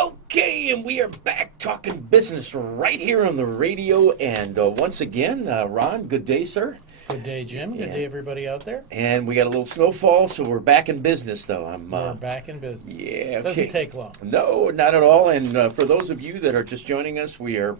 Okay, and we are back talking business right here on the radio. And once again, Ron, good day, sir. Good day, Jim. Good day, everybody out there. And we got a little snowfall, so we're back in business, though. We're back in business. Yeah, okay. Doesn't take long. No, not at all. And for those of you that are just joining us, we are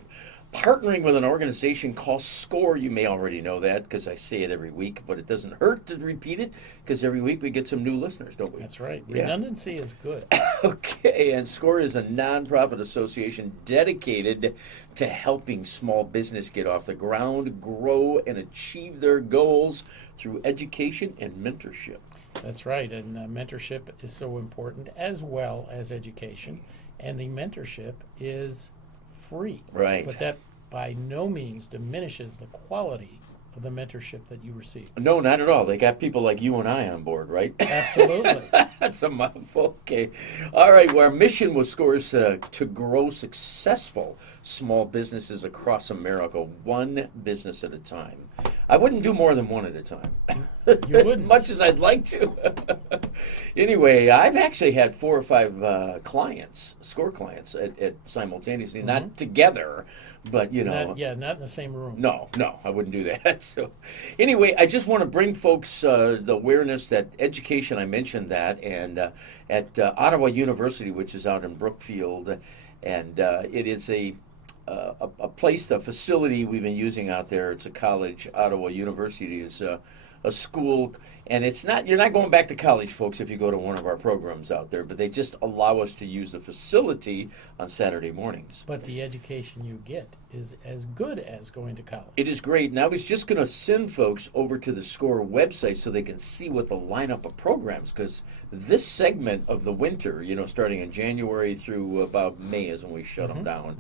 partnering with an organization called SCORE. You may already know that because I say it every week, but it doesn't hurt to repeat it because every week we get some new listeners, don't we? That's right. Yeah. Redundancy is good. Okay, and SCORE is a nonprofit association dedicated to helping small business get off the ground, grow, and achieve their goals through education and mentorship. That's right, and mentorship is so important as well as education, and the mentorship is free. Right. But that by no means diminishes the quality of the mentorship that you receive. No, not at all. They got people like you and I on board, right? Absolutely. That's a mouthful. Okay. All right. Well, our mission with SCORE is to grow successful small businesses across America, one business at a time. I wouldn't do more than one at a time. You wouldn't. Much as I'd like to. Anyway, I've actually had 4 or 5 clients, SCORE clients, at simultaneously, not together, but you know. Not in the same room. No, I wouldn't do that. So, anyway, I just want to bring folks the awareness that education. I mentioned that, and at Ottawa University, which is out in Brookfield, and it is a place, a facility we've been using out there. It's a college. Ottawa University is a school, and it's not. You're not going back to college, folks, if you go to one of our programs out there. But they just allow us to use the facility on Saturday mornings. But the education you get is as good as going to college. It is great. And I was just going to send folks over to the SCORE website so they can see what the lineup of programs, because this segment of the winter, starting in January through about May is when we shut them down.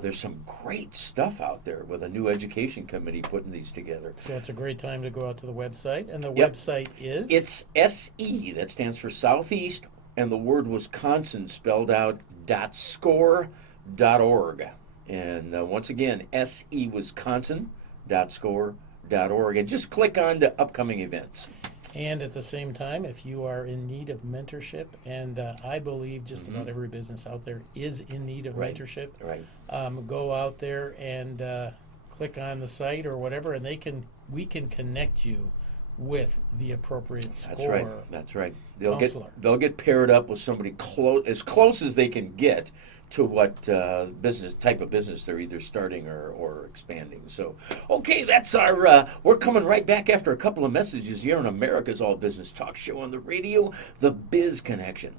There's some great stuff out there with a new education committee putting these together. So it's a great time to go out to the website. And the website is? It's SE, that stands for Southeast, and the word Wisconsin spelled out .score.org. And once again, sewisconsin.score.org. And just click on the upcoming events. And at the same time, if you are in need of mentorship, and I believe just about every business out there is in need of mentorship, go out there and click on the site or whatever, and we can connect you with the appropriate SCORE. That's right. They'll get paired up with somebody as close as they can get to what type of business they're either starting or expanding. So, okay, that's our. We're coming right back after a couple of messages here on America's All Business Talk Show on the radio, the Biz Connection.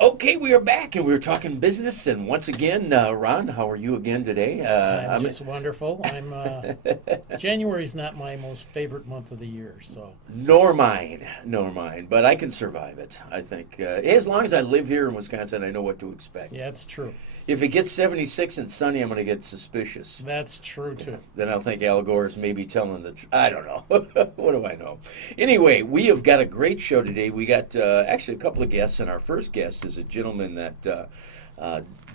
Okay, we are back, and we were talking business, and once again, Ron, how are you again today? I'm just wonderful. January's not my most favorite month of the year, so. Nor mine, but I can survive it, I think. As long as I live here in Wisconsin, I know what to expect. Yeah, it's true. If it gets 76 and sunny, I'm going to get suspicious. That's true, too. Then I'll think Al Gore's maybe telling the truth. I don't know. What do I know? Anyway, we have got a great show today. We got actually a couple of guests, and our first guest is a gentleman that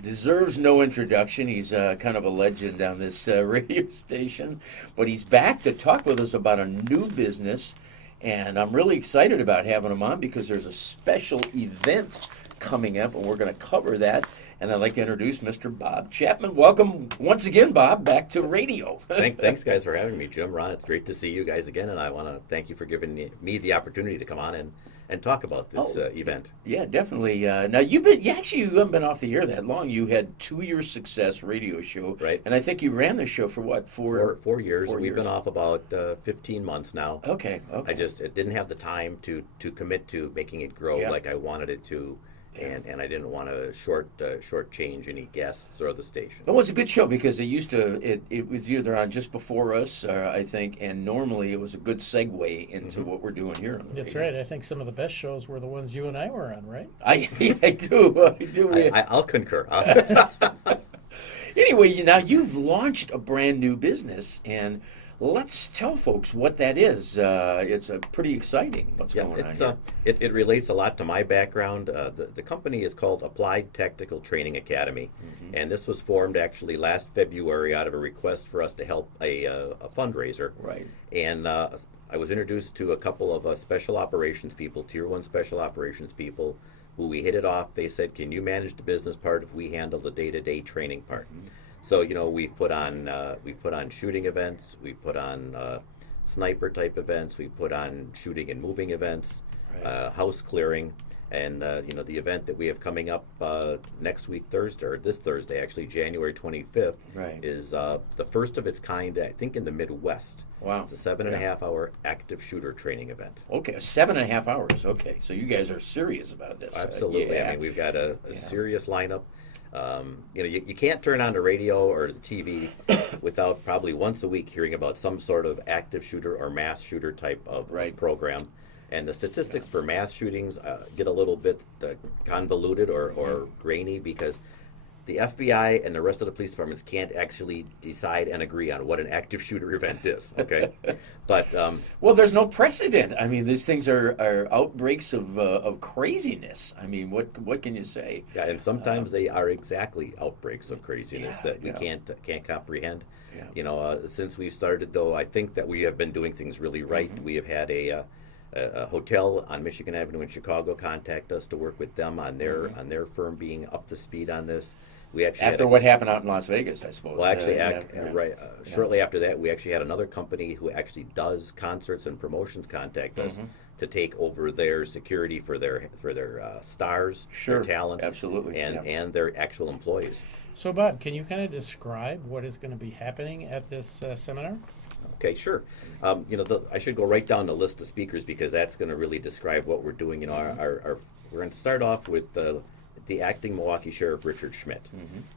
deserves no introduction. He's kind of a legend on this radio station, but he's back to talk with us about a new business, and I'm really excited about having him on because there's a special event coming up, and we're going to cover that. And I'd like to introduce Mr. Bob Chapman. Welcome once again, Bob, back to radio. Thanks, guys, for having me, Jim, Ron. It's great to see you guys again, and I want to thank you for giving me the opportunity to come on and talk about this event. Yeah, definitely. Now, you haven't been off the air that long. You had 2 years success radio show. Right. And I think you ran the show for what, 4 years. We've been off about 15 months now. Okay. I just didn't have the time to commit to making it grow like I wanted it to. And I didn't want to shortchange any guests or the station. It was a good show because it was either on just before us, I think, and normally it was a good segue into what we're doing here. That's right. I think some of the best shows were the ones you and I were on, right? I do. I'll concur. Anyway, now you've launched a brand new business, and let's tell folks what that is. It's pretty exciting what's going on here. It relates a lot to my background. The company is called Applied Tactical Training Academy, and this was formed actually last February out of a request for us to help a fundraiser. Right. And I was introduced to a couple of special operations people, Tier 1 special operations people, who we hit it off. They said, can you manage the business part if we handle the day-to-day training part? So, we've put on shooting events, we've put on sniper type events, we've put on shooting and moving events, Right. House clearing, and the event that we have coming up next week Thursday, or this Thursday actually, January 25th, Right. is the first of its kind, I think, in the Midwest. Wow. It's a 7.5 hour active shooter training event. Okay, 7.5 hours. Okay, so you guys are serious about this. Absolutely. Yeah. I mean, we've got a serious lineup. You can't turn on the radio or the TV without probably once a week hearing about some sort of active shooter or mass shooter type of Right. program. And the statistics for mass shootings get a little bit convoluted or grainy because the FBI and the rest of the police departments can't actually decide and agree on what an active shooter event is. Okay, but Well, there's no precedent. I mean, these things are outbreaks of craziness. I mean, what can you say? yeah, and sometimes they are exactly outbreaks of craziness Yeah, that we yeah. can't comprehend. Yeah. Since we've started, though, I think that we have been doing things really right. We have had a hotel on Michigan Avenue in Chicago contact us to work with them on their firm being up to speed on this. We actually After what happened out in Las Vegas, I suppose. Well, actually, Yeah. shortly after that, we actually had another company who actually does concerts and promotions contact us to take over their security for their stars, Sure, their talent, absolutely, yeah. and their actual employees. So, Bob, can you kind of describe what is going to be happening at this seminar? Okay, sure. I should go right down the list of speakers because that's going to really describe what we're doing. We're going to start off with the acting Milwaukee Sheriff Richard Schmidt,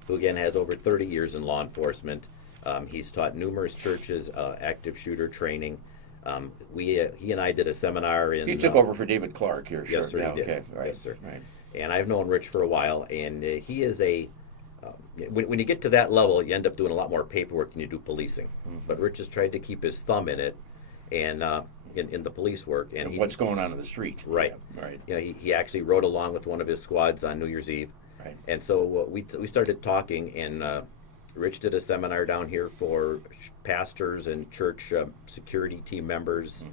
who again has over 30 years in law enforcement. He's taught numerous churches Mm-hmm. active shooter training. He and I did a seminar in. He took over for David Clark here. Sure. Yes, sir. Yeah, he did. okay. Right. Yes, sir. Right. And I've known Rich for a while, and he is a. When you get to that level, you end up doing a lot more paperwork than you do policing. But Rich has tried to keep his thumb in it, and in the police work. And What's going on in the street? Right. Yeah, right. He actually rode along with one of his squads on New Year's Eve. Right. And so we started talking, and Rich did a seminar down here for pastors and church security team members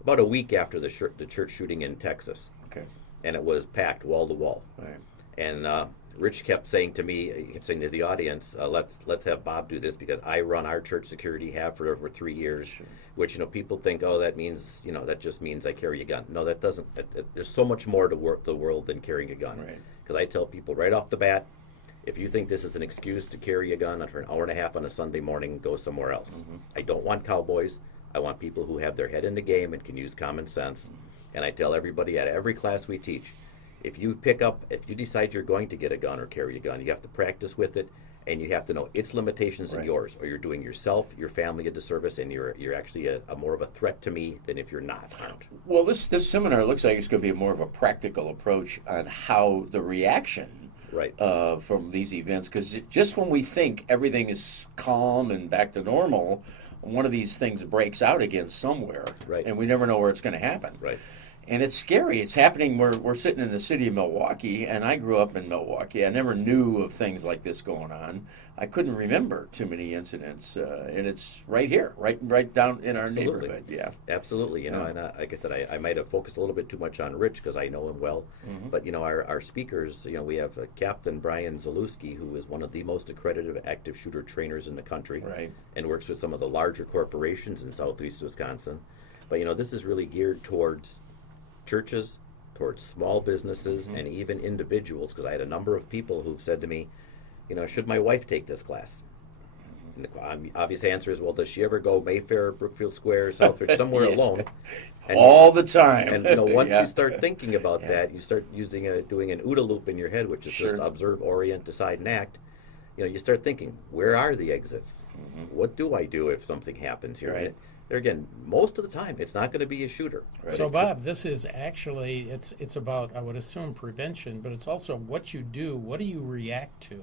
about a week after the church shooting in Texas. Okay. And it was packed wall to wall. Right. And Rich kept saying to me, he kept saying to the audience, let's have Bob do this because I run our church security, have for over 3 years, which, people think, oh, that means, that just means I carry a gun. No, that doesn't. There's so much more to the world than carrying a gun. Right. Because I tell people right off the bat, if you think this is an excuse to carry a gun for an hour and a half on a Sunday morning, go somewhere else. I don't want cowboys. I want people who have their head in the game and can use common sense. And I tell everybody at every class we teach, if you decide you're going to get a gun or carry a gun, you have to practice with it, and you have to know its limitations and yours, or you're doing yourself, your family a disservice, and you're actually a more of a threat to me than if you're not armed. Well, this seminar looks like it's going to be more of a practical approach on how the reaction Right. From these events, because just when we think everything is calm and back to normal, one of these things breaks out again somewhere, Right. and we never know where it's going to happen. Right. And it's scary. It's happening. We're sitting in the city of Milwaukee, and I grew up in Milwaukee. I never knew of things like this going on. I couldn't remember too many incidents, and it's right here, right down in our Absolutely. neighborhood. Yeah. Absolutely, and like I said, I might have focused a little bit too much on Rich because I know him well. But our speakers, we have Captain Brian Zalewski, who is one of the most accredited active shooter trainers in the country, Right. and works with some of the larger corporations in southeast Wisconsin. But this is really geared towards churches, towards small businesses, and even individuals. Because I had a number of people who've said to me, should my wife take this class? And the obvious answer is, well, does she ever go Mayfair, Brookfield Square, Southridge, somewhere alone? And, All the time. And once Yeah. you start thinking about that, you start doing an OODA loop in your head, which is just Sure. observe, orient, decide, and act. You start thinking, where are the exits? What do I do if something happens here? Right. And there again, most of the time, it's not going to be a shooter. Right. So, Bob, this is actually it's about, I would assume, prevention, but it's also what you do. What do you react to?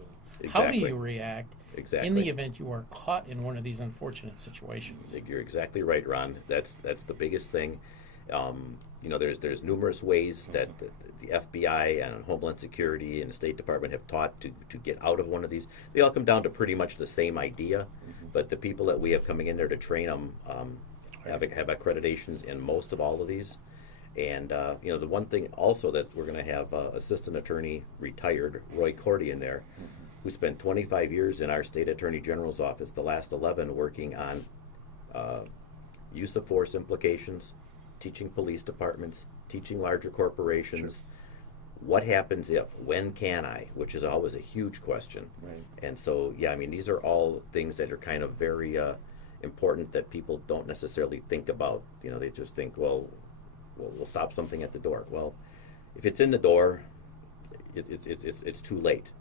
How do Exactly. you react? Exactly. in the event you are caught in one of these unfortunate situations. I think you're exactly right, Ron. That's the biggest thing. There's numerous ways that the FBI and Homeland Security and the State Department have taught to get out of one of these. They all come down to pretty much the same idea, but the people that we have coming in there to train them have accreditations in most of all of these. And the one thing also that we're going to have Assistant Attorney retired Roy Cordy in there, who spent 25 years in our State Attorney General's office, the last 11 working on use of force implications, teaching police departments, teaching larger corporations. What happens if? When can I? Which is always a huge question. Right. And so, these are all things that are kind of very important that people don't necessarily think about. They just think, well, we'll stop something at the door. Well, if it's in the door, it's too late.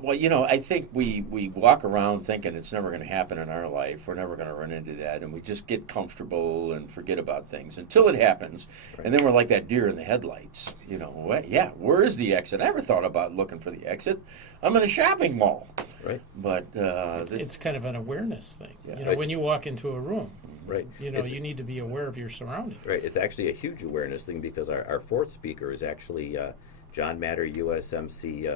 Well, I think we walk around thinking it's never going to happen in our life. We're never going to run into that, and we just get comfortable and forget about things until it happens, Right. and then we're like that deer in the headlights. Where is the exit? I never thought about looking for the exit. I'm in a shopping mall. Right. But It's kind of an awareness thing. Yeah. Right. When you walk into a room, Right. you need to be aware of your surroundings. Right. It's actually a huge awareness thing because our fourth speaker is actually John Matter, USMC,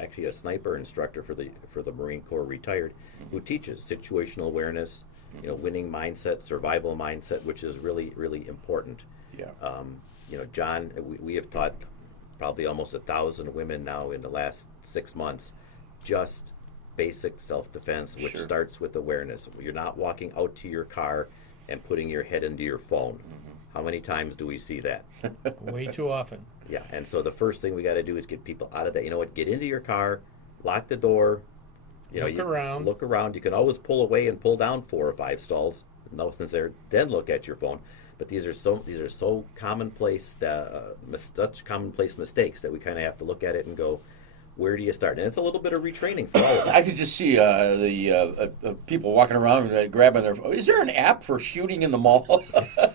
actually a sniper instructor for the Marine Corps, retired, who teaches situational awareness, winning mindset, survival mindset, which is really, really important. Yeah. John, we have taught probably almost 1,000 women now in the last 6 months, just basic self-defense, which Sure. starts with awareness. You're not walking out to your car and putting your head into your phone. How many times do we see that? Way too often. Yeah, and so the first thing we got to do is get people out of that. You know what? Get into your car, lock the door. Look around. Look around. You can always pull away and pull down 4 or 5 stalls. Nothing's there. Then look at your phone. But these are so commonplace, such commonplace mistakes that we kind of have to look at it and go, where do you start? And it's a little bit of retraining for all of us. I could just see the people walking around grabbing their phone. Is there an app for shooting in the mall?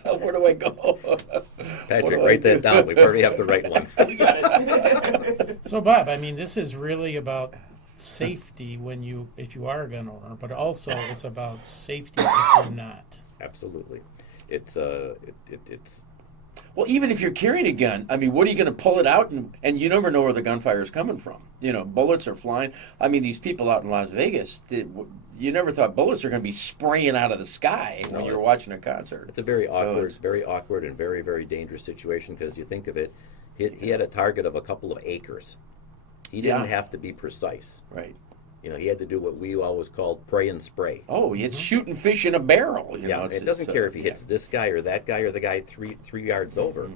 Where do I go? Patrick, write that down. We probably have to write one. We got it. So, Bob, this is really about safety if you are a gun owner, but also it's about safety if you're not. Absolutely. It's Well, even if you're carrying a gun, what are you going to pull it out and you never know where the gunfire is coming from? Bullets are flying. These people out in Las Vegas, you never thought bullets are going to be spraying out of the sky when you're watching a concert. It's a very awkward and very, very dangerous situation because you think of it, he had a target of a couple of acres. He didn't have to be precise. Right. He had to do what we always called pray and spray. Oh, it's shooting fish in a barrel. It doesn't care if he hits this guy or that guy or the guy three yards over.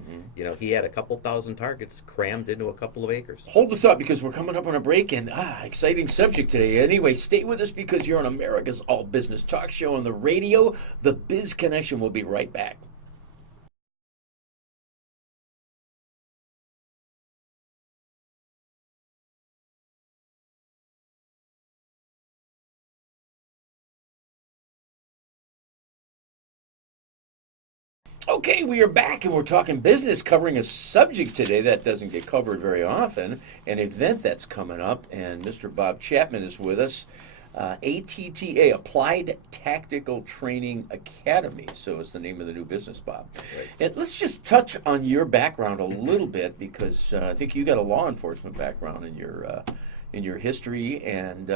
He had a couple thousand targets crammed into a couple of acres. Hold the thought because we're coming up on a break and exciting subject today. Anyway, stay with us because you're on America's All Business Talk Show on the radio. The Biz Connection will be right back. Okay, we are back and we're talking business, covering a subject today that doesn't get covered very often, an event that's coming up, and Mr. Bob Chapman is with us. ATTA, Applied Tactical Training Academy, so it's the name of the new business, Bob. Right. And let's just touch on your background a little bit because I think you got a law enforcement background in your history, and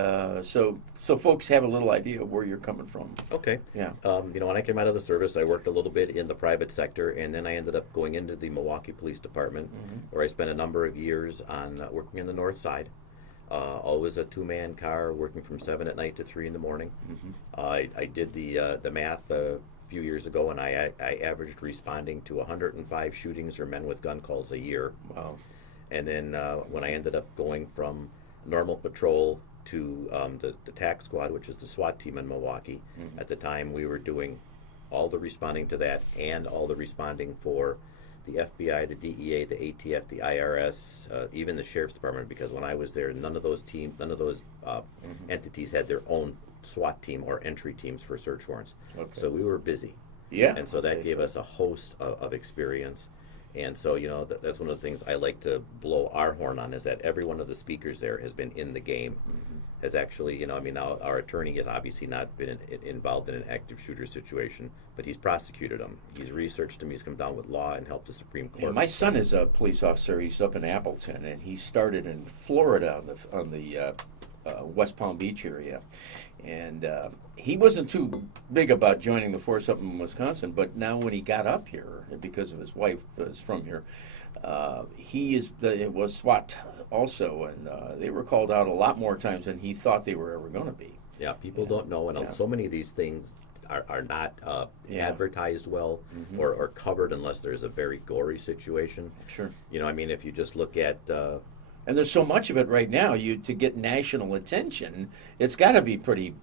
so folks have a little idea of where you're coming from. Okay. Yeah. When I came out of the service, I worked a little bit in the private sector, and then I ended up going into the Milwaukee Police Department, where I spent a number of years on working in the north side. Always a 2-man car, working from 7 at night to 3 in the morning. I did the math a few years ago, and I averaged responding to 105 shootings or men with gun calls a year. Wow. And then when I ended up going from normal patrol to the TAC squad, which is the SWAT team in Milwaukee, at the time we were doing all the responding to that and all the responding for the FBI, the DEA, the ATF, the IRS, even the Sheriff's Department, because when I was there, none of those entities had their own SWAT team or entry teams for search warrants. Okay. So we were busy. Yeah. And so that gave us a host of experience. And so, that's one of the things I like to blow our horn on, is that every one of the speakers there has been in the game, has actually, you know, I mean, now our attorney has obviously not been involved in an active shooter situation, but he's prosecuted them. He's researched them. He's come down with law and helped the Supreme Court. Yeah, my son is a police officer. He's up in Appleton, and he started in Florida on the West Palm Beach area. And he wasn't too big about joining the force up in Wisconsin, but now when he got up here, because of his wife is from here, it was SWAT also, and they were called out a lot more times than he thought they were ever going to be. Yeah, people don't know, and so many of these things are not advertised well or covered unless there's a very gory situation. Sure. You know, I mean, if you just look at... and there's so much of it right now, to get national attention, it's got to be pretty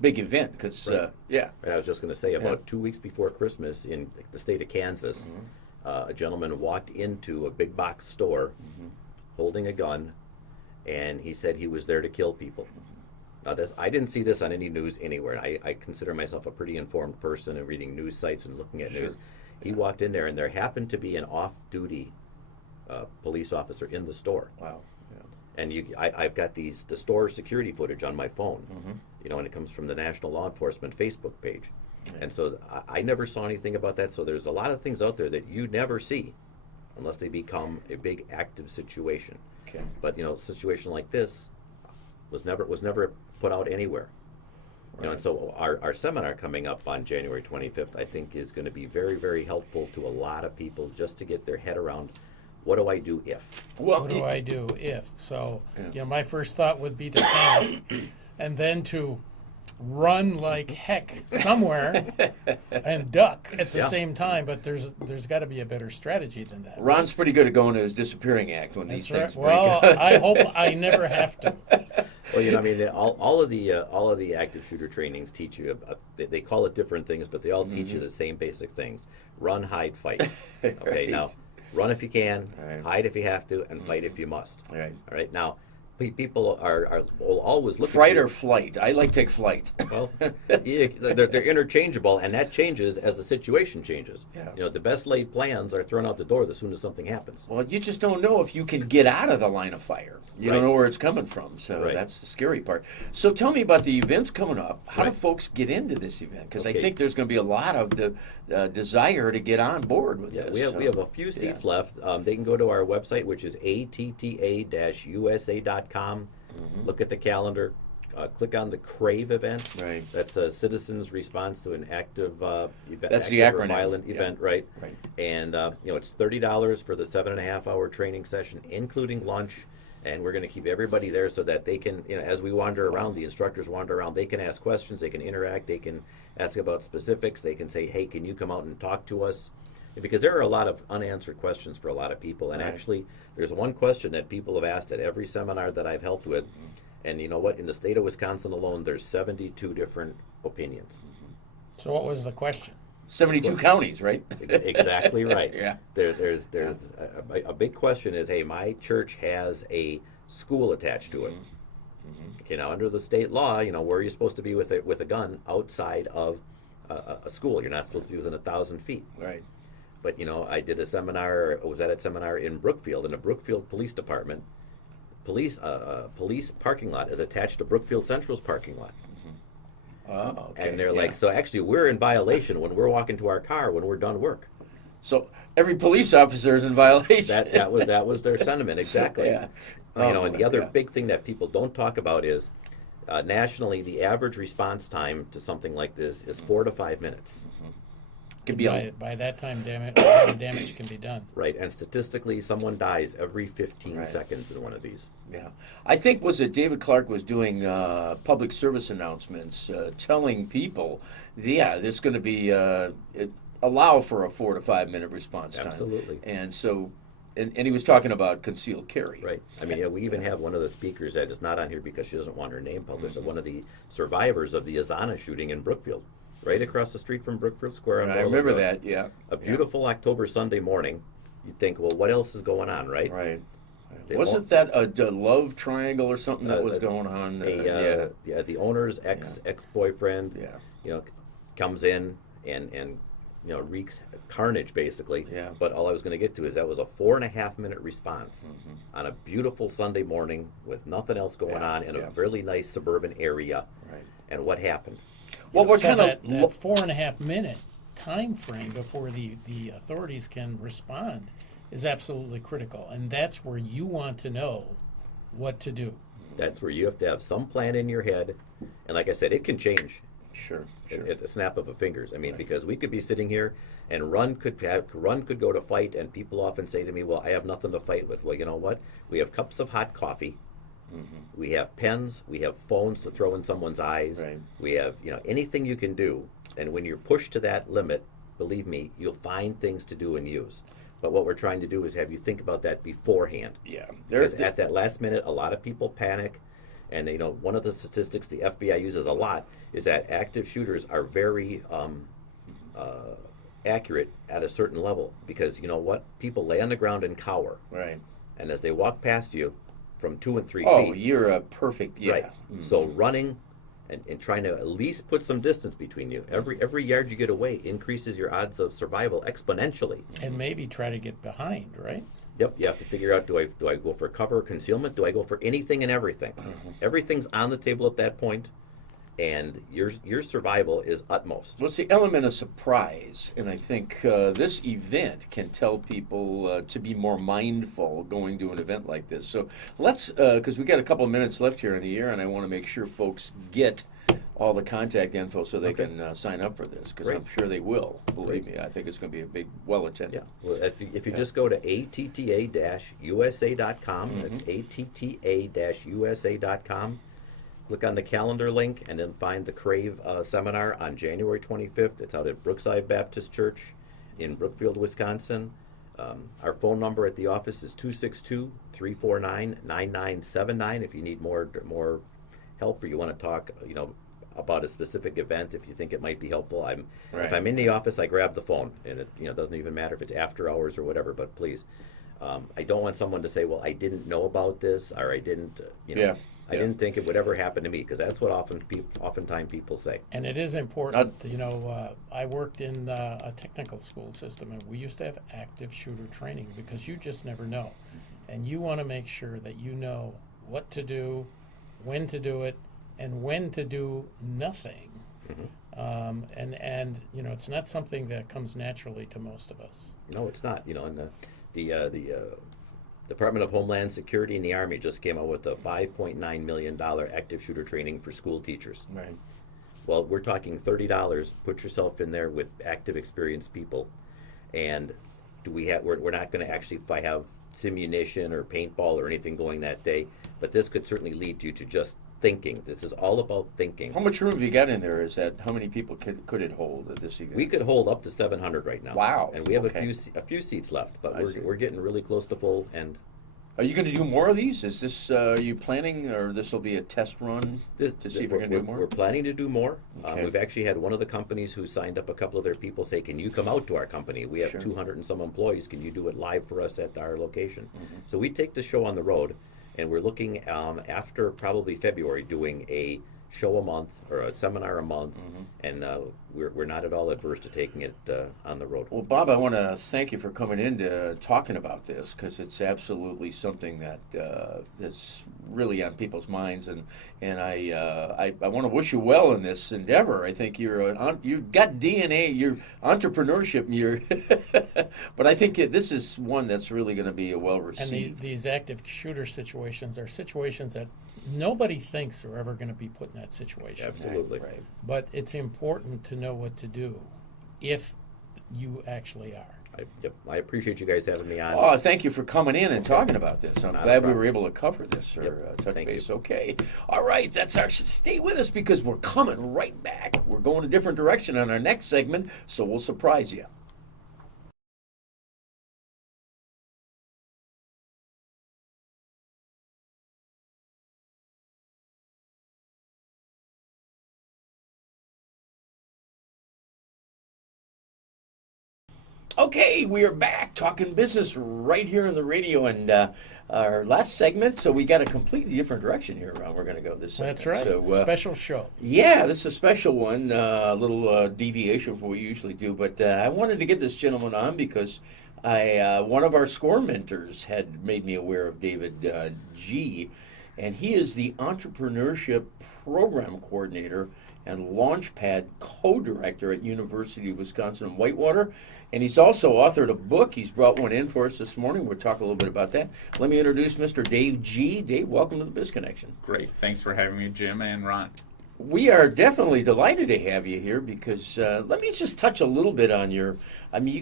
big event, because, And I was just going to say, about 2 weeks before Christmas in the state of Kansas, a gentleman walked into a big box store holding a gun, and he said he was there to kill people. Now, I didn't see this on any news anywhere. I consider myself a pretty informed person and reading news sites and looking at news. He walked in there, and there happened to be an off-duty police officer in the store. Wow. And I've got the store security footage on my phone, you know, and it comes from the National Law Enforcement Facebook page. And so I never saw anything about that. So there's a lot of things out there that you never see unless they become a big active situation. Okay. But, you know, a situation like this was never put out anywhere. You know, and so our seminar coming up on January 25th, I think, is going to be very, very helpful to a lot of people just to get their head around, what do I do if? What do I do if? So, you know, my first thought would be to panic and then to run like heck somewhere and duck at the same time. But there's got to be a better strategy than that. Ron's pretty good at going to his disappearing act when these things break out. Well, I hope I never have to. Well, you know, I mean, all of the active shooter trainings teach you. They call it different things, but they all teach you the same basic things: run, hide, fight. Okay, now run if you can, hide if you have to, and fight if you must. All right. Now, people will always look fright at or flight. I like to take flight. Well, they're interchangeable, and that changes as the situation changes. Yeah. You know, the best laid plans are thrown out the door as soon as something happens. Well, you just don't know if you can get out of the line of fire. You don't know where it's coming from, so that's the scary part. So tell me about the events coming up. How do folks get into this event? Because I think there's going to be a lot of desire to get on board with this. We have a few seats left. They can go to our website, which is atta-usa.com. Look at the calendar. Click on the CRAVE event. Right. That's a citizen's response to an active event. That's the acronym. Violent event, right? And you know, it's $30 for the 7.5-hour training session, including lunch. And we're going to keep everybody there so that they can, you know, as we wander around, the instructors wander around, they can ask questions, they can interact, they can ask about specifics, they can say, hey, can you come out and talk to us? Because there are a lot of unanswered questions for a lot of people. And actually, there's one question that people have asked at every seminar that I've helped with. And you know what? In the state of Wisconsin alone, there's 72 different opinions. So what was the question? 72 counties, right? Exactly right. Yeah. There's a big question is, hey, my church has a school attached to it. Okay, now under the state law, you know, where are you supposed to be with a gun outside of a school? You're not supposed to be within 1,000 feet. Right. But you know, I did a seminar. I was at a seminar in Brookfield, in the Brookfield Police Department. Police parking lot is attached to Brookfield Central's parking lot. Oh, okay. And they're like, so actually, we're in violation when we're walking to our car when we're done work. So every police officer is in violation. That was their sentiment, exactly. Yeah. You know, and the other big thing that people don't talk about is nationally, the average response time to something like this is 4 to 5 minutes. Can be by that time, damage can be done. Right, and statistically, someone dies every 15 seconds in one of these. Yeah, I think David Clark was doing public service announcements, telling people, there's going to be allow for a 4 to 5 minute response time. Absolutely. And so, and he was talking about concealed carry. Right. I mean, we even have one of the speakers that is not on here because she doesn't want her name published. One of the survivors of the Azana shooting in Brookfield. Right across the street from Brookfield Square. I remember that, yeah. A beautiful October Sunday morning. You'd think, well, what else is going on, right? Right. Wasn't that a love triangle or something that was going on? The owner's ex-boyfriend, you know, comes in and wreaks carnage basically. Yeah. But all I was going to get to is that was a 4.5-minute response on a beautiful Sunday morning with nothing else going on in a really nice suburban area. Right. And what happened? Well, we're So kind that of 4.5 minute time frame before the authorities can respond is absolutely critical, and that's where you want to know what to do. That's where you have to have some plan in your head, and like I said, it can change sure. at the snap of a fingers. I mean, because we could be sitting here and Run could go to fight, and people often say to me, "Well, I have nothing to fight with." Well, you know what? We have cups of hot coffee. We have pens. We have phones to throw in someone's eyes. Right. We have anything you can do. And when you're pushed to that limit, believe me, you'll find things to do and use. But what we're trying to do is have you think about that beforehand. Yeah. Because at that last minute, a lot of people panic. And one of the statistics the FBI uses a lot is that active shooters are very accurate at a certain level. Because you know what? People lay on the ground and cower. Right. And as they walk past you, from 2 and 3 feet. Oh, you're a perfect, Right. So running and trying to at least put some distance between you. Every yard you get away increases your odds of survival exponentially. And maybe try to get behind, right? Yep. You have to figure out, do I go for cover or concealment? Do I go for anything and everything? Everything's on the table at that point, and your survival is utmost. Well, it's the element of surprise, and I think this event can tell people to be more mindful going to an event like this. So let's, because we got a couple of minutes left here in the year, and I want to make sure folks get all the contact info so they can sign up for this, because I'm sure they will. Believe me, I think it's going to be a big, well-attended. Yeah. Well, if you just go to atta-usa.com, that's atta-usa.com. Click on the calendar link and then find the CRAVE seminar on January 25th. It's out at Brookside Baptist Church in Brookfield, Wisconsin. Our phone number at the office is 262-349-9979 if you need more help or you want to talk, about a specific event if you think it might be helpful. If I'm in the office, I grab the phone, and it doesn't even matter if it's after hours or whatever, but please. I don't want someone to say, "Well, I didn't know about this," or "I didn't," I didn't think it would ever happen to me, because that's what oftentimes people say. And it is important. I worked in a technical school system, and we used to have active shooter training because you just never know, and you want to make sure that you know what to do, when to do it, and when to do nothing. And it's not something that comes naturally to most of us. No, it's not. And the Department of Homeland Security and the Army just came out with a $5.9 million active shooter training for school teachers. Right. Well, we're talking $30. Put yourself in there with active, experienced people, and we're not going to actually have simunition or paintball or anything going that day, but this could certainly lead you to just thinking. This is all about thinking. How much room have you got in there? How many people could it hold at this event? We could hold up to 700 right now. Wow. And we have a few seats left, but we're getting really close to full. And are you going to do more of these? Is this are you planning, or this will be a test run to see if you're going to do more? We're planning to do more. Okay. We've actually had one of the companies who signed up a couple of their people say, "Can you come out to our company? We have 200 and some employees. Can you do it live for us at our location?" So we take the show on the road. And we're looking after probably February doing a show a month or a seminar a month, and we're not at all adverse to taking it on the road. Well, Bob, I want to thank you for coming in to talking about this, because it's absolutely something that's really on people's minds, and I want to wish you well in this endeavor. I think you've got DNA, your entrepreneurship, but I think this is one that's really going to be well received. And these active shooter situations are situations that nobody thinks are ever going to be put in that situation. Absolutely. Right. But it's important to know what to do if you actually are. I appreciate you guys having me on. Oh, thank you for coming in and talking about this. I'm glad we were able to cover this or touch Thank base. you. Okay. All right. Stay with us, because we're coming right back. We're going a different direction on our next segment, so we'll surprise you. Okay, we are back talking business right here on the radio, and our last segment. So we got a completely different direction here, Ron. We're going to go this segment. That's right. So, Special show. Yeah, this is a special one, a little deviation from what we usually do. But I wanted to get this gentleman on because one of our SCORE mentors had made me aware of David G., and he is the Entrepreneurship Program Coordinator and Launchpad Co-Director at University of Wisconsin-Whitewater. And he's also authored a book. He's brought one in for us this morning. We'll talk a little bit about that. Let me introduce Mr. Dave G. Dave, welcome to the Biz Connection. Great. Thanks for having me, Jim and Ron. We are definitely delighted to have you here because let me just touch a little bit on you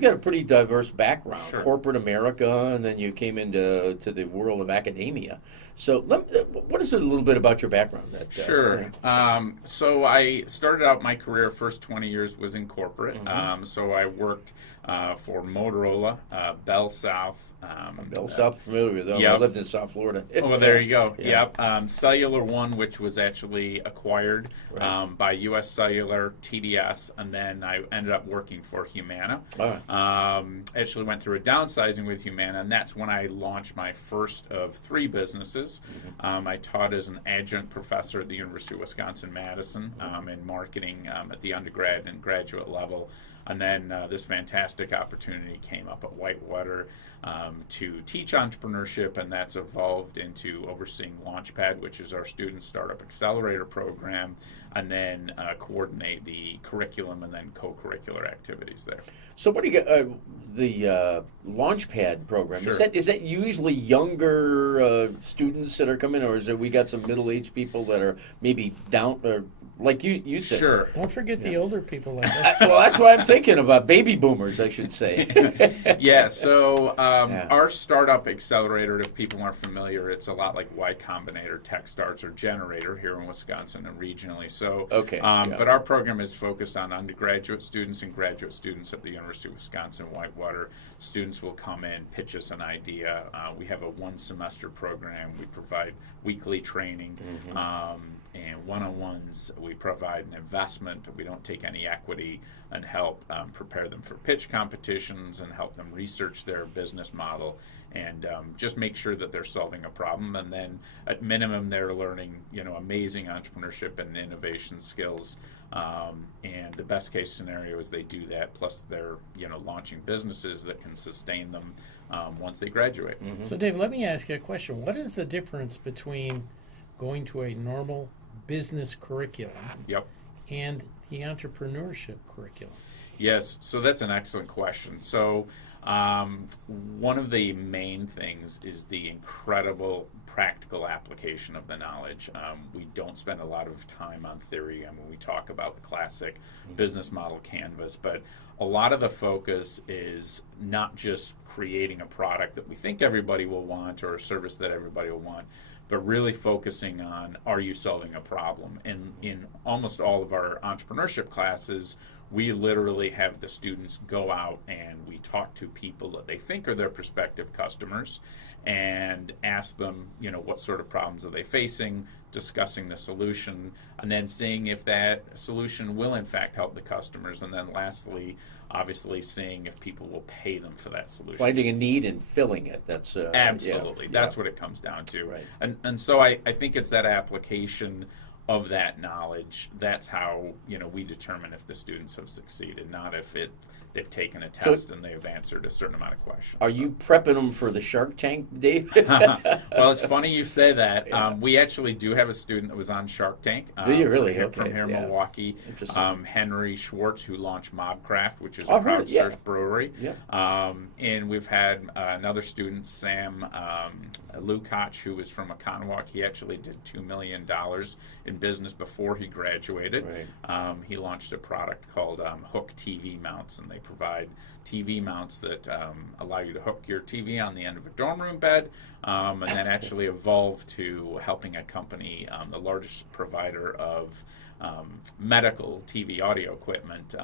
got a pretty diverse background, Sure. Corporate America, and then you came into the world of academia. So what is it a little bit about your background? Sure. So I started out my career, first 20 years was in corporate. Mm-hmm. So I worked for Motorola, Bell South. Bell South, familiar with them. Yep. I lived in South Florida. Oh, there you go. Yeah. Yep. Cellular One, which was actually acquired Right. by U.S. Cellular, TDS, and then I ended up working for Humana. Actually went through a downsizing with Humana, and that's when I launched my first of 3 businesses. Mm-hmm. I taught as an adjunct professor at the University of Wisconsin-Madison in marketing at the undergrad and graduate level. And then this fantastic opportunity came up at Whitewater to teach entrepreneurship, and that's evolved into overseeing Launchpad, which is our student startup accelerator program, and then coordinate the curriculum and then co-curricular activities there. So what do you got? The Launchpad program, Sure. is that usually younger students that are coming, or is it we got some middle-aged people that are maybe down, or like you said? Sure. Don't forget the older people like us. Well, that's what I'm thinking about. Baby boomers, I should say. Yeah, so our startup accelerator, if people aren't familiar, it's a lot like Y Combinator, TechStarts, or Generator here in Wisconsin and regionally. So, Okay, but our program is focused on undergraduate students and graduate students at the University of Wisconsin-Whitewater. Students will come in, pitch us an idea. We have a 1-semester program. We provide weekly training and one-on-ones. We provide an investment. We don't take any equity, and help prepare them for pitch competitions and help them research their business model and just make sure that they're solving a problem. And then at minimum, they're learning, amazing entrepreneurship and innovation skills. And the best case scenario is they do that, plus they're, launching businesses that can sustain them once they graduate. Mm-hmm. So, Dave, let me ask you a question. What is the difference between going to a normal business curriculum Yep. and the entrepreneurship curriculum? Yes, so that's an excellent question. So one of the main things is the incredible practical application of the knowledge. We don't spend a lot of time on theory. We talk about the classic business model canvas, but a lot of the focus is not just creating a product that we think everybody will want or a service that everybody will want, but really focusing on, are you solving a problem? And in almost all of our entrepreneurship classes, we literally have the students go out and we talk to people that they think are their prospective customers and ask them, what sort of problems are they facing, discussing the solution, and then seeing if that solution will in fact help the customers. And then lastly, obviously seeing if people will pay them for that solution. Finding a need and filling it. That's absolutely. Yeah. That's what it comes down to. Right. And so I think it's that application of that knowledge. That's how we determine if the students have succeeded, not if they've taken a test and they've answered a certain amount of questions. Are you prepping them for the Shark Tank, Dave? Well, it's funny you say that. Yeah. We actually do have a student that was on Shark Tank. Do you really? From here in Yeah. Milwaukee. Interesting. Henry Schwartz, who launched Mobcraft, which is Oh, a proud yeah. surf brewery. Yeah. And we've had another student, Sam Lukács, who was from Oconomowoc. He actually did $2 million in business before he graduated. Right. He launched a product called Hook TV Mounts, and they provide TV mounts that allow you to hook your TV on the end of a dorm room bed, and then actually evolved to helping a company, the largest provider of medical TV audio equipment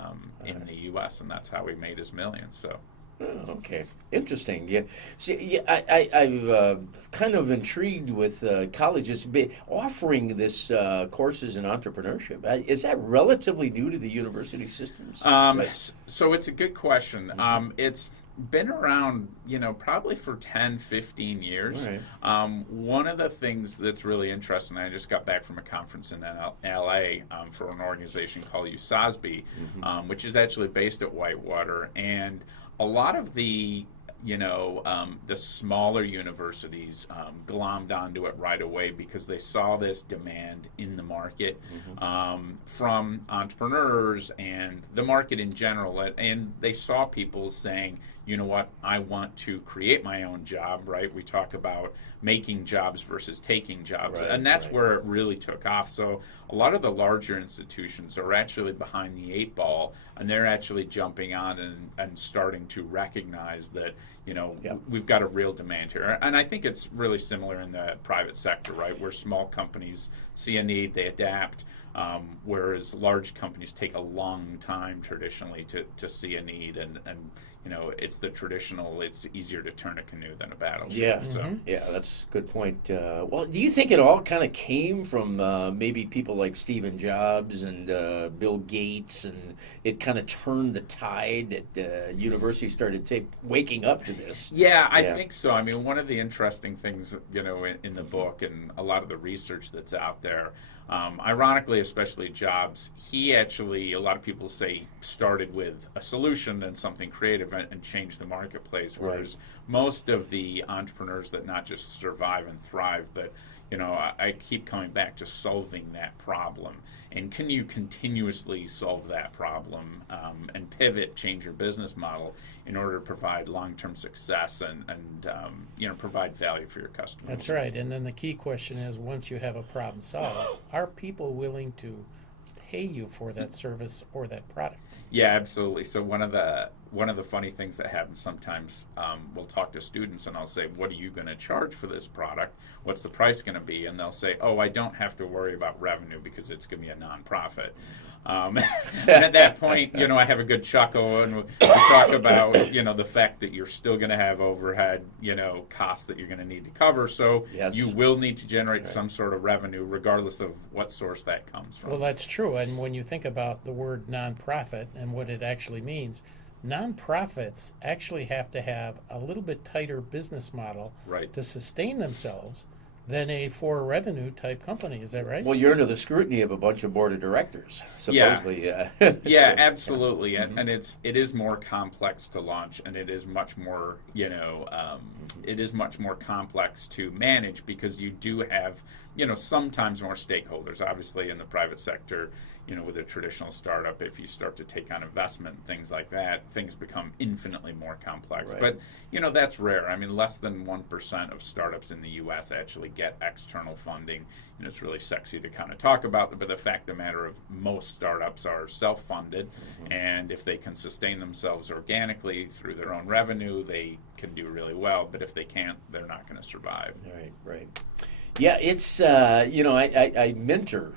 in the U.S., and that's how he made his millions. So Oh, okay, interesting. Yeah, see, yeah, I'm kind of intrigued with colleges offering this courses in entrepreneurship. Is that relatively new to the university systems? So it's a good question. It's been around, probably for 10, 15 years. Right. One of the things that's really interesting, I just got back from a conference in LA for an organization called USASB, which is actually based at Whitewater, and a lot of the the smaller universities glommed onto it right away because they saw this demand in the market from entrepreneurs and the market in general. And they saw people saying, you know what, I want to create my own job, right? We talk about making jobs versus taking jobs. Right, and that's right. where it really took off. So a lot of the larger institutions are actually behind the 8 ball, and they're actually jumping on and starting to recognize that, Yep. we've got a real demand here. And I think it's really similar in the private sector, right, where small companies see a need, they adapt, whereas large companies take a long time traditionally to see a need, and it's the traditional, it's easier to turn a canoe than a battleship. Yeah, yeah, that's a good point. Well, do you think it all kind of came from maybe people like Stephen Jobs and Bill Gates, and it kind of turned the tide at universities started waking up to this? Yeah, I think so. I mean, one of the interesting things, in the book and a lot of the research that's out there, ironically, especially Jobs, he actually, a lot of people say, started with a solution and something creative and changed the marketplace, whereas most of the entrepreneurs that not just survive and thrive, but I keep coming back to solving that problem. And can you continuously solve that problem and pivot, change your business model in order to provide long-term success and provide value for your customers? That's right. And then the key question is, once you have a problem solved, are people willing to pay you for that service or that product? Yeah, absolutely. So one of the funny things that happens sometimes, we'll talk to students and I'll say, what are you going to charge for this product? What's the price going to be? And they'll say, oh, I don't have to worry about revenue because it's going to be a nonprofit. And at that point, I have a good chuckle, and we talk about, the fact that you're still going to have overhead, costs that you're going to need to cover. So you will need to generate some sort of revenue regardless of what source that comes from. Well, that's true. And when you think about the word nonprofit and what it actually means, nonprofits actually have to have a little bit tighter business model to sustain themselves than a for revenue type company. Is that right? Well, you're under the scrutiny of a bunch of board of directors, supposedly. Yeah, absolutely. And it is more complex to launch, and it is much more, it is much more complex to manage because you do have, sometimes more stakeholders. Obviously, in the private sector, with a traditional startup, if you start to take on investment, things like that, things become infinitely more complex. But, that's rare. I mean, less than 1% of startups in the U.S. actually get external funding. It's really sexy to kind of talk about, but the fact of the matter of most startups are self-funded, and if they can sustain themselves organically through their own revenue, they can do really well. But if they can't, they're not going to survive. Right. Yeah, it's, I mentor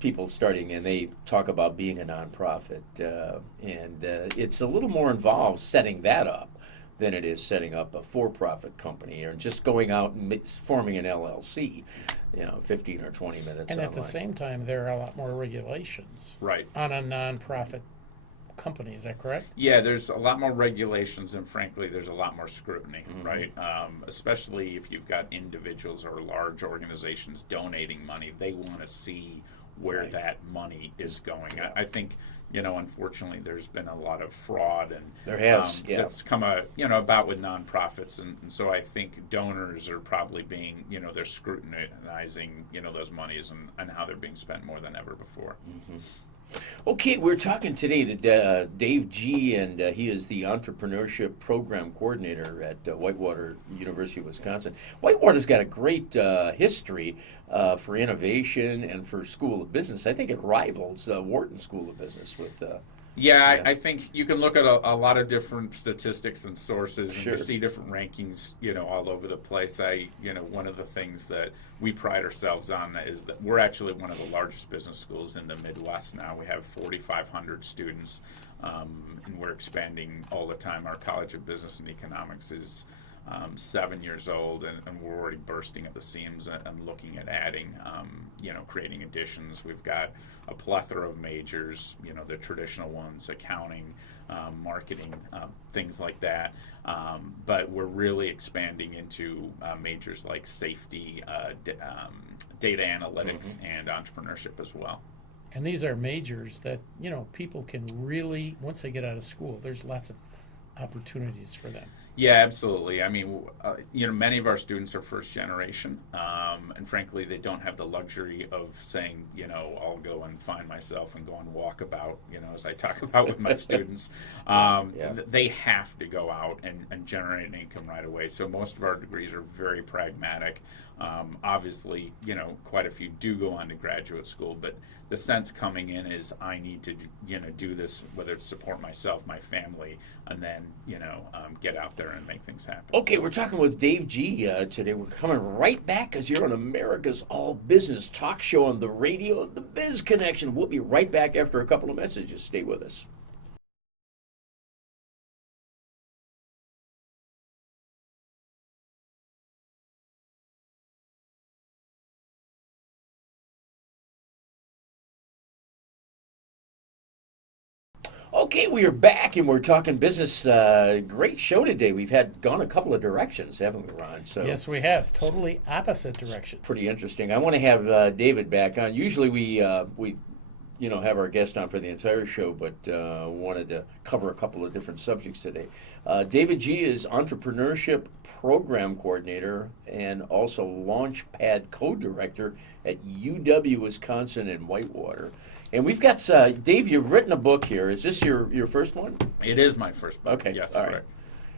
people starting, and they talk about being a nonprofit, and it's a little more involved setting that up than it is setting up a for-profit company or just going out and forming an LLC, 15 or 20 minutes And online. at the same time, there are a lot more regulations on a nonprofit company. Is that correct? Yeah, there's a lot more regulations, and frankly, there's a lot more scrutiny, right? Especially if you've got individuals or large organizations donating money, they want to see where that money is going. I think, unfortunately, there's been a lot of fraud, and there has, that's come about with nonprofits, and so I think donors are probably being, they're scrutinizing, those monies and how they're being spent more than ever before. Okay, we're talking today to Dave G., and he is the Entrepreneurship Program Coordinator at Whitewater University of Wisconsin. Whitewater's got a great history for innovation and for School of Business. I think it rivals Wharton School of Business with Yeah, Yeah. I think you can look at a lot of different statistics and sources, and Sure. you see different rankings, all over the place. One of the things that we pride ourselves on is that we're actually one of the largest business schools in the Midwest now. We have 4,500 students, and we're expanding all the time. Our College of Business and Economics is 7 years old, and we're already bursting at the seams and looking at adding, creating additions. We've got a plethora of majors, the traditional ones, accounting, marketing, things like that. But we're really expanding into majors like safety, data analytics, and entrepreneurship as well. And these are majors that, people can really, once they get out of school, there's lots of opportunities for them. Yeah, absolutely. I mean, many of our students are first generation, and frankly, they don't have the luxury of saying, I'll go and find myself and go and walk about, as I talk about with my students. They have to go out and generate an income right away. So most of our degrees are very pragmatic. Obviously, quite a few do go on to graduate school, but the sense coming in is I need to, do this, whether it's support myself, my family, and then, get out there and make things happen. Okay, we're talking with Dave G. Today. We're coming right back because you're on America's All Business Talk Show on the radio, the Biz Connection. We'll be right back after a couple of messages. Stay with us. Okay, we are back and we're talking business. Great show today. We've gone a couple of directions, haven't we, Ron? So yes, we have. Totally opposite directions. Pretty interesting. I want to have David back on. Usually we have our guest on for the entire show, but wanted to cover a couple of different subjects today. David G. is Entrepreneurship Program Coordinator and also Launchpad Co-Director at UW Wisconsin in Whitewater. And we've got, Dave, you've written a book here. Is this your first one? It is my first book. Okay, yes, all correct. right.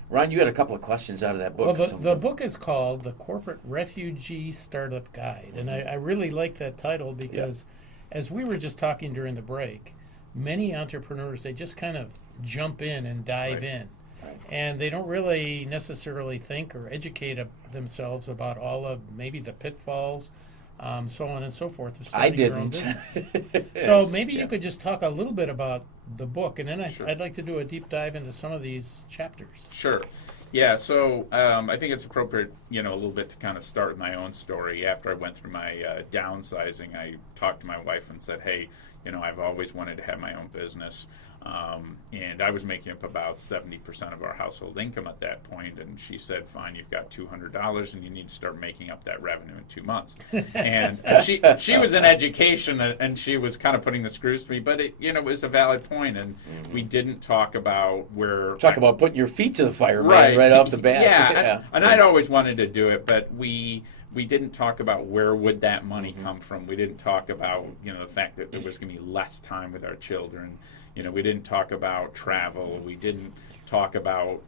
Ron, you had a couple of questions out of that book. Well, the book is called The Corporate Refugee Startup Guide. And I really like that title because as we were just talking during the break, many entrepreneurs, they just kind of jump in and dive in. Right. And they don't really necessarily think or educate themselves about all of maybe the pitfalls, so on and so forth. Of starting your own business. So maybe you could just talk a little bit about the book, and then I'd like to do a deep dive into some of these chapters. Sure. Yeah, so I think it's appropriate, a little bit to kind of start with my own story. After I went through my downsizing, I talked to my wife and said, hey, I've always wanted to have my own business. And I was making up about 70% of our household income at that point, and she said, fine, you've got $200 and you need to start making up that revenue in 2 months. And she was in education, and she was kind of putting the screws to me, but it was a valid point, and we didn't talk about where... Talk about putting your feet to the fire, right off the bat. Yeah, and I'd always wanted to do it, but we didn't talk about where would that money come from. We didn't talk about, the fact that there was going to be less time with our children. We didn't talk about travel. We didn't talk about,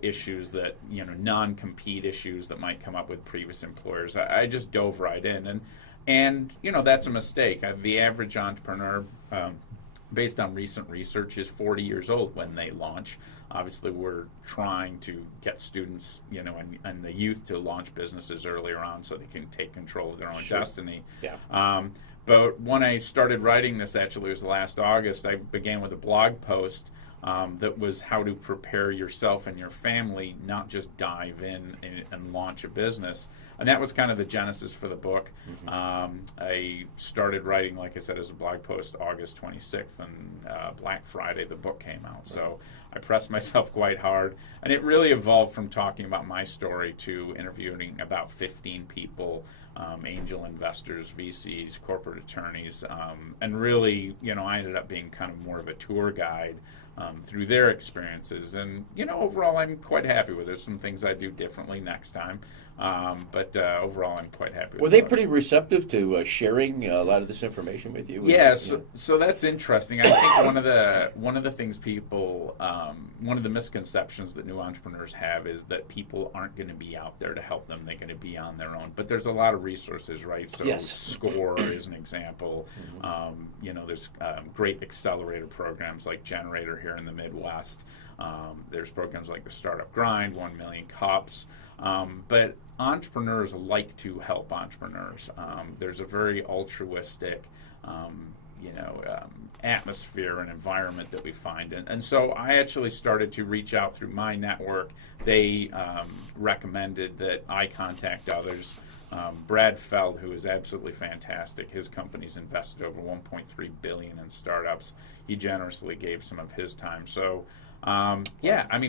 issues that, non-compete issues that might come up with previous employers. I just dove right in. And that's a mistake. The average entrepreneur, based on recent research, is 40 years old when they launch. Obviously, we're trying to get students, and the youth to launch businesses earlier on so they can take control of their own destiny. Yeah. But when I started writing this, actually, it was last August, I began with a blog post that was how to prepare yourself and your family, not just dive in and launch a business. And that was kind of the genesis for the book. I started writing, like I said, as a blog post August 26th, and Black Friday, the book came out. So I pressed myself quite hard. And it really evolved from talking about my story to interviewing about 15 people, angel investors, VCs, corporate attorneys, and really, I ended up being kind of more of a tour guide through their experiences. And, overall, I'm quite happy with it. There's some things I do differently next time. But overall, I'm quite happy. Were they pretty receptive to sharing a lot of this information with you? Yeah, so that's interesting. I think one of the things people, one of the misconceptions that new entrepreneurs have is that people aren't going to be out there to help them. They're going to be on their own. But there's a lot of resources, right? So yes. SCORE is an example. There's great accelerator programs like Generator here in the Midwest. There's programs like the Startup Grind, 1 Million Cups. But entrepreneurs like to help entrepreneurs. There's a very altruistic, atmosphere and environment that we find. And so I actually started to reach out through my network. They recommended that I contact others. Brad Feld, who is absolutely fantastic, his company's invested over $1.3 billion in startups. He generously gave some of his time. So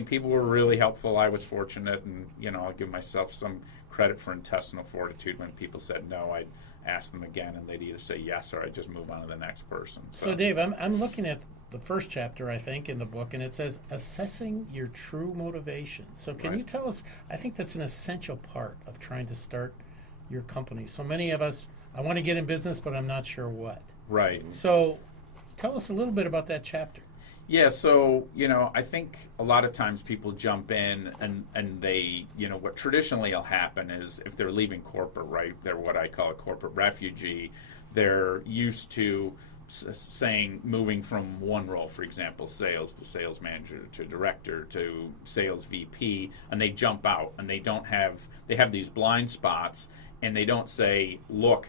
people were really helpful. I was fortunate, and I'll give myself some credit for intestinal fortitude. When people said no, I'd ask them again, and they'd either say yes or I'd just move on to the next person. So Dave, I'm looking at the first chapter, I think, in the book, and it says assessing your true motivations. So can you tell us? I think that's an essential part of trying to start your company. So many of us, I want to get in business, but I'm not sure what. Right. So tell us a little bit about that chapter. Yeah, so, I think a lot of times people jump in and they, what traditionally will happen is if they're leaving corporate, right, they're what I call a corporate refugee, they're used to moving from one role, for example, sales to sales manager to director to sales VP, and they jump out and they have these blind spots, and they don't say, look,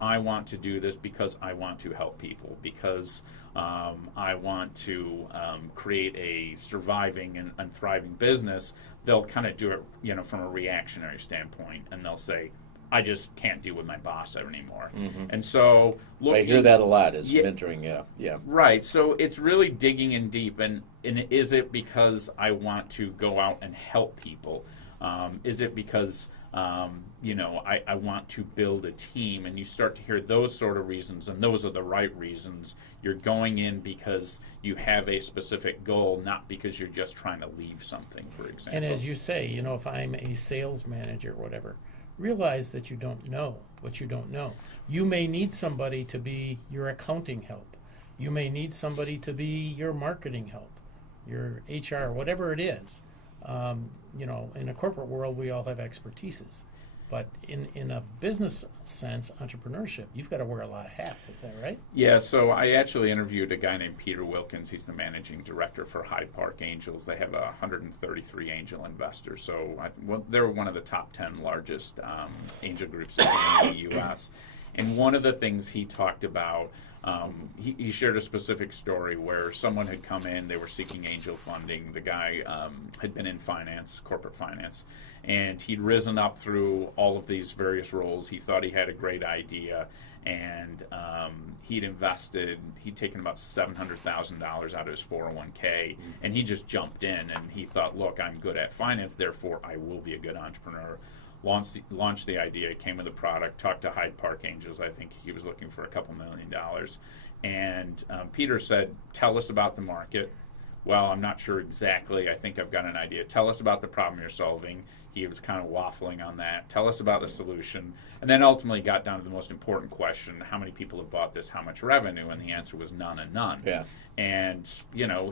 I want to do this because I want to help people, because I want to create a surviving and thriving business. They'll kind of do it, from a reactionary standpoint, and they'll say, I just can't deal with my boss anymore. Mm-hmm. And so, I hear that a lot as mentoring, yeah. Right, so it's really digging in deep, and is it because I want to go out and help people? Is it because I want to build a team? And you start to hear those sort of reasons, and those are the right reasons. You're going in because you have a specific goal, not because you're just trying to leave something, for example. And as you say, if I'm a sales manager or whatever, realize that you don't know what you don't know. You may need somebody to be your accounting help. You may need somebody to be your marketing help, your HR, whatever it is. In a corporate world, we all have expertises. But in a business sense, entrepreneurship, you've got to wear a lot of hats. Is that right? Yeah, so I actually interviewed a guy named Peter Wilkins. He's the managing director for Hyde Park Angels. They have 133 angel investors. So they're one of the top 10 largest angel groups in the U.S. And one of the things he talked about, he shared a specific story where someone had come in, they were seeking angel funding. The guy had been in finance, corporate finance, and he'd risen up through all of these various roles. He thought he had a great idea, and he'd taken about $700,000 out of his 401k, and he just jumped in, and he thought, look, I'm good at finance, therefore I will be a good entrepreneur. Launched the idea, came with a product, talked to Hyde Park Angels. I think he was looking for $2 million. And Peter said, tell us about the market. Well, I'm not sure exactly. I think I've got an idea. Tell us about the problem you're solving. He was kind of waffling on that. Tell us about the solution. And then ultimately got down to the most important question, how many people have bought this, how much revenue? And the answer was none and none. Yeah. And,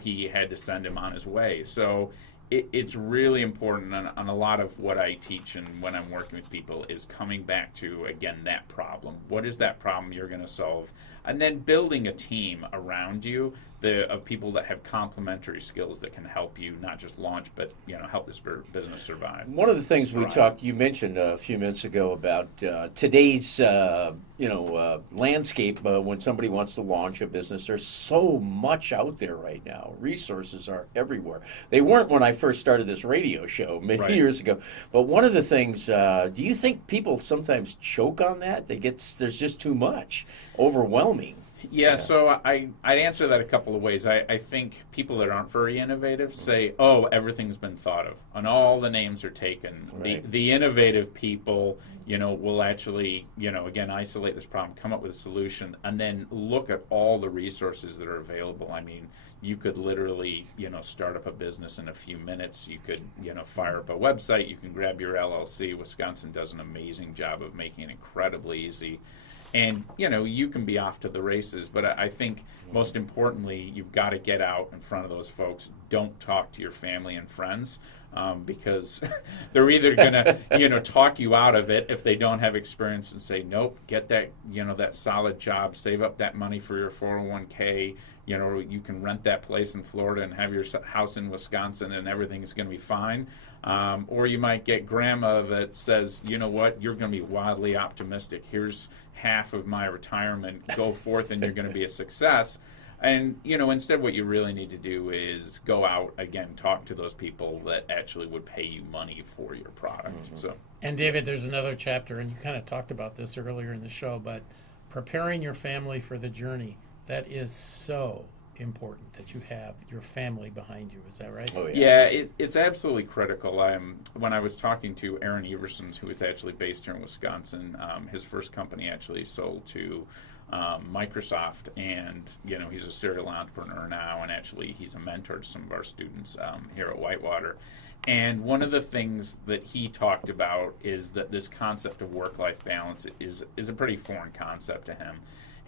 he had to send him on his way. So it's really important, and a lot of what I teach and when I'm working with people is coming back to, again, that problem. What is that problem you're going to solve? And then building a team around you of people that have complementary skills that can help you not just launch, but help this business survive. One of the things you mentioned a few minutes ago about today's landscape when somebody wants to launch a business. There's so much out there right now. Resources are everywhere. They weren't when I first started this radio show many years ago. But one of the things, do you think people sometimes choke on that? There's just too much, overwhelming. Yeah, so I'd answer that a couple of ways. I think people that aren't very innovative say, oh, everything's been thought of, and all the names are taken. Right. The innovative people, will actually, again, isolate this problem, come up with a solution, and then look at all the resources that are available. I mean, you could literally, start up a business in a few minutes. You could, fire up a website. You can grab your LLC. Wisconsin does an amazing job of making it incredibly easy. And, you can be off to the races. But I think most importantly, you've got to get out in front of those folks. Don't talk to your family and friends. Because they're either going to, talk you out of it if they don't have experience and say, nope, get that, that solid job, save up that money for your 401k, you can rent that place in Florida and have your house in Wisconsin and everything is going to be fine. Or you might get grandma that says, you know what, you're going to be wildly optimistic. Here's half of my retirement. Go forth and you're going to be a success. And, instead what you really need to do is go out, again, talk to those people that actually would pay you money for your product. Mm-hmm. So, And David, there's another chapter, and you kind of talked about this earlier in the show, but preparing your family for the journey, that is so important that you have your family behind you. Is that right? Oh, yeah, it's absolutely critical. When I was talking to Aaron Everson, who is actually based here in Wisconsin, his first company actually sold to Microsoft, and he's a serial entrepreneur now, and actually he's a mentor to some of our students here at Whitewater. And one of the things that he talked about is that this concept of work-life balance is a pretty foreign concept to him.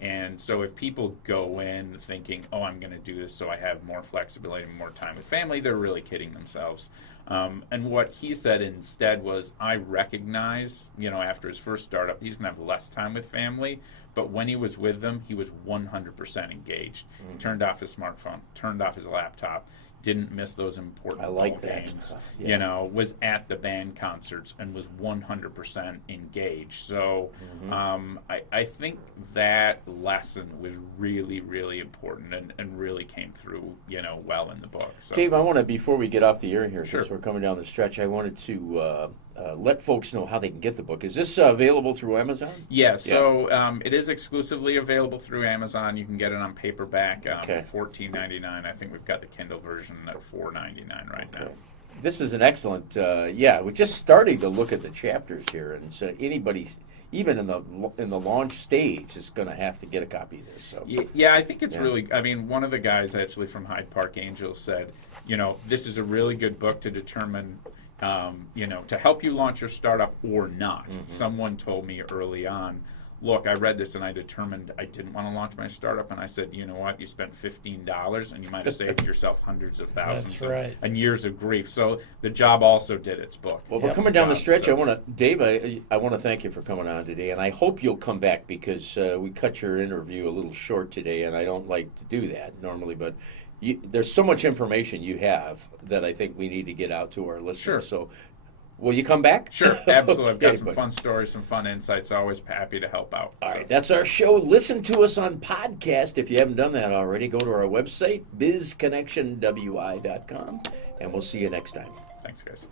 And so if people go in thinking, oh, I'm going to do this so I have more flexibility and more time with family, they're really kidding themselves. And what he said instead was, I recognize, after his first startup, he's going to have less time with family, but when he was with them, he was 100% engaged. He turned off his smartphone, turned off his laptop, didn't miss those important ball games, was at the band concerts and was 100% engaged. So I think that lesson was really, really important and really came through, well in the book. So. Dave, I want to, before we get off the air here, Sure. since we're coming down the stretch, I wanted to let folks know how they can get the book. Is this available through Amazon? Yeah, so it is exclusively available through Amazon. You can get it on paperback for $14.99. I think we've got the Kindle version at $4.99 right now. This is an excellent, we're just starting to look at the chapters here, and so anybody, even in the launch stage, is going to have to get a copy of this. So yeah, I think it's really, one of the guys actually from Hyde Park Angels said, this is a really good book to determine, to help you launch your startup or not. Mm-hmm. Someone told me early on, look, I read this and I determined I didn't want to launch my startup. And I said, you know what? You spent $15 and you might have saved yourself hundreds of thousands That's right. and years of grief. So the job also did its book. Well, we're coming down the stretch. Dave, I want to thank you for coming on today. And I hope you'll come back because we cut your interview a little short today. And I don't like to do that normally. But there's so much information you have that I think we need to get out to our listeners. Sure. So will you come back? Sure, absolutely. I've got some Okay, fun stories, some fun insights. Always happy to help out. All right, that's our show. Listen to us on podcast. If you haven't done that already, go to our website, bizconnectionwi.com, and we'll see you next time. Thanks, guys.